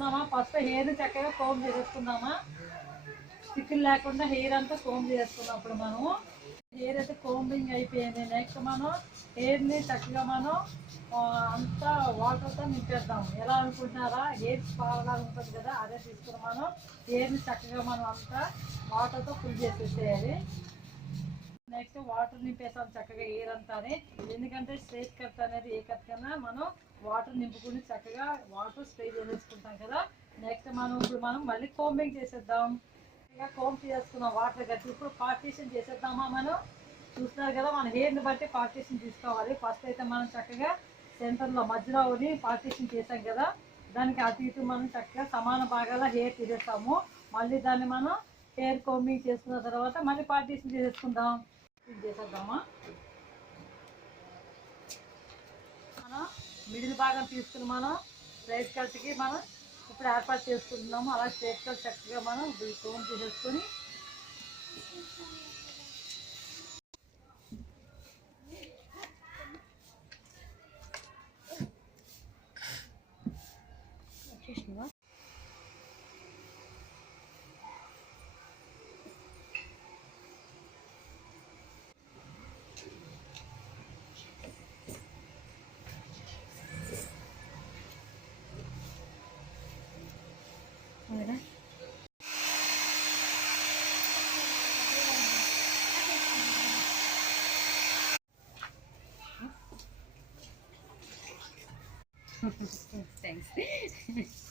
చేసుకుందామా? ఫస్ట్ హెయిర్ని చక్కగా కోమ్ చేసేసుకుందామా? స్టిక్కులు లేకుండా హెయిర్ అంతా కోమ్ చేసుకుందాం. అప్పుడు మనం హెయిర్ అయితే కోంబింగ్ అయిపోయింది. నెక్స్ట్ మనం హెయిర్ని చక్కగా మనం అంతా వాటర్తో నింపేద్దాం. ఎలా అనుకుంటున్నారా? హెయిర్ స్పాలా ఉంటుంది కదా, అదే తీసుకుని మనం హెయిర్ని చక్కగా మనం అంతా వాటర్తో ఫుల్ చేసేసేయాలి. నెక్స్ట్ వాటర్ నింపేసాం చక్కగా హెయిర్ అంతానే. ఎందుకంటే స్ట్రైట్ కట్ అనేది ఏ కట్ కన్నా మనం వాటర్ నింపుకుని చక్కగా వాటర్ స్ప్రే చేసేసుకుంటాం కదా. నెక్స్ట్ ఇప్పుడు మనం మళ్ళీ కోంబింగ్ చేసేద్దాం. కోమ్ చేసుకున్నాం వాటర్ కట్టి. ఇప్పుడు పార్టీషన్ చేసేద్దామా? మనం చూస్తున్నారు కదా, మన హెయిర్ని బట్టి పార్టీషన్ తీసుకోవాలి. ఫస్ట్ అయితే మనం చక్కగా సెంటర్లో మధ్యలో పార్టీషన్ చేసాం కదా, దానికి అటు ఇటు మనం చక్కగా సమాన భాగాల హెయిర్ తీసేస్తాము. మళ్ళీ దాన్ని మనం హెయిర్ కోంబింగ్ చేసుకున్న తర్వాత మళ్ళీ పార్టీషన్ చేసేసుకుందాం. చేసేద్దామా? మనం మిడిల్ భాగం తీసుకుని మనం స్ట్రైట్ కట్కి మనం ఇప్పుడు ఏర్పాటు చేసుకుంటున్నాము. అలా స్ట్రైట్ కట్ చక్కగా మనం కోమ్ తీసేసుకొని Thanks.